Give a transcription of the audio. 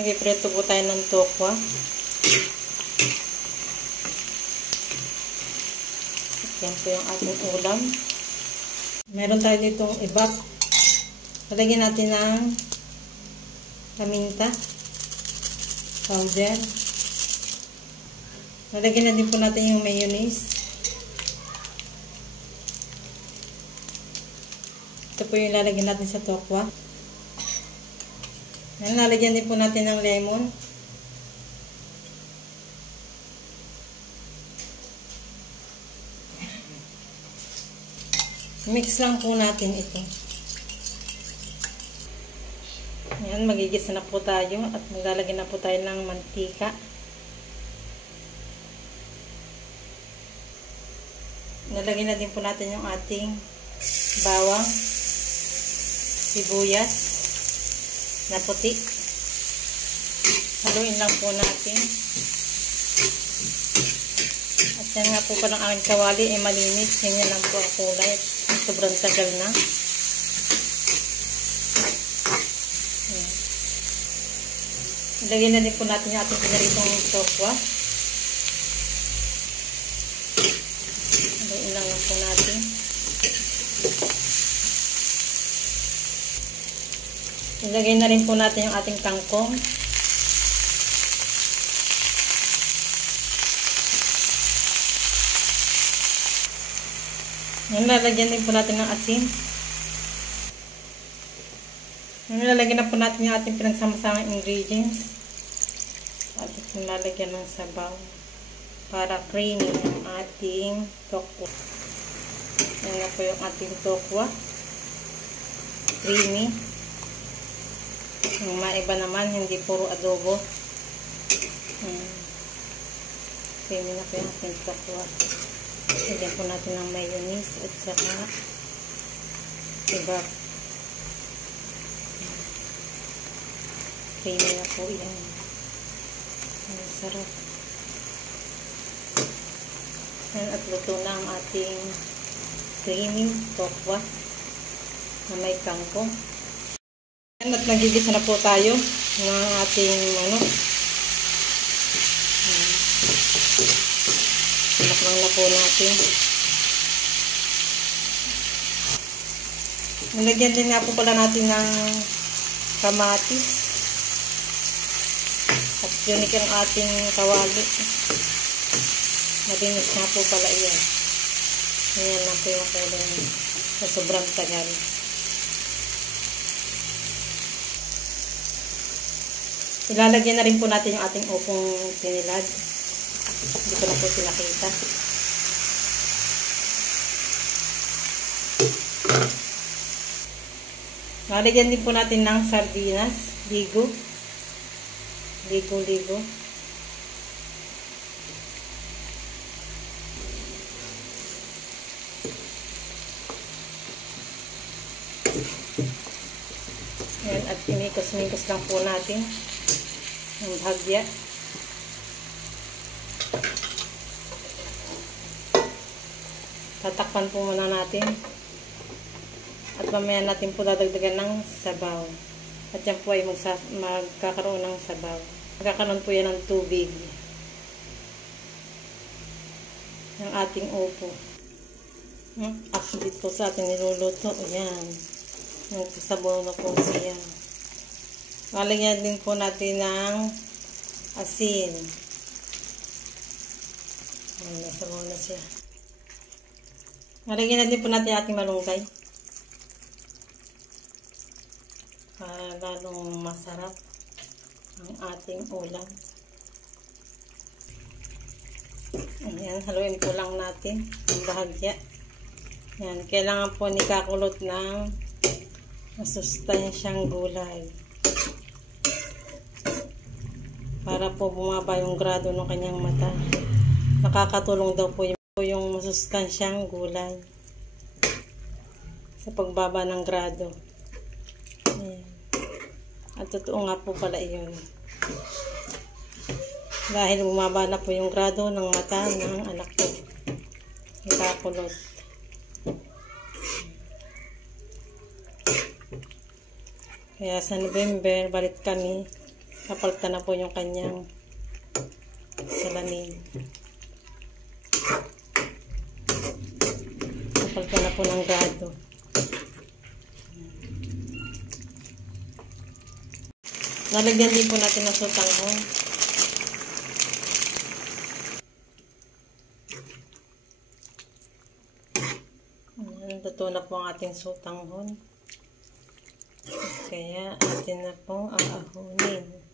Nagpiprito po tayo ng tokwa. Yan po yung ating ulam. Meron tayo ditong ibak. Palagyan natin ng paminta powder. Nalagyan na din po natin yung mayonnaise. Ito po yung lalagyan natin sa tokwa. Nalagyan din po natin ng lemon. Mix lang po natin ito. Ayan, magigisa na po tayo at maglalagyan na po tayo ng mantika. Nalagyan na din po natin yung ating bawang, sibuyas na puti. Haluin lang po natin. At yan nga po palang aking kawali ay malinis. Ganyan lang po ang kulay. Sobrang tagal na. Ayan. Ilagay na din po natin yung ating pinaritong tokwa. Haluin lang po natin. Ilagay na rin po natin yung ating kangkong. Yan, lalagyan din po natin ng asin. Yan, lalagyan na po natin yung ating pinagsama-samang ingredients. At lalagyan ng sabaw para creamy yung ating tokwa. Yan na po yung ating tokwa. Creamy. Yung maiba naman, hindi puro adobo. Creamy na po yung ating tokwa. Lagyan po natin ng mayonnaise at saka ibak. Creamy na po yan. Ang sarap. At luto na ang ating creamy tokwa na may kangkong. At nagigisa na po tayo ng ating Tinaklang na po natin. Nilagyan din nga po pala natin ng kamatis. At yun ang ating kawali. Malinis nga po pala iyan. Ayan lang po yung kulay na sobrang tagal. Ilalagyan na rin po natin yung ating upong tinilad. Hindi ko na po pinakita. Lalagyan din po natin ng sardinas. Ligo. Ligo. Ayan, at pinikos-mikos lang po natin ng bahagya. Tatakpan po muna natin. At mamaya natin po dadagdagan ng sabaw. At yan po ay magkakaroon ng sabaw. Magkakaroon po yan ng tubig. Yung ating upo. Update po sa ating niluluto. Ayan. Yung sabaw na po siya. Lalagyan din po natin ng asin. Ayan, nasabaw na siya. Lalagyan natin po natin ating malunggay. Para lalong masarap ang ating ulam. Ayan, haluin po lang natin ang bahagya. Ayan, kailangan po nikakulot ng masustansyang gulay. Para po bumaba yung grado ng kanyang mata. Nakakatulong daw po yung masustansyang gulay sa pagbaba ng grado. Ayan. At totoo nga po pala yun. Dahil bumaba na po yung grado ng mata ng anak ko. Nakakulot. Kaya sa November, balik kami Napalitan na po yung kanyang salamin. Napalitan na po ng grado. Nalagyan din po natin ng sutanghon. Luto na po ang ating sutanghon. Kaya atin na pong aahunin.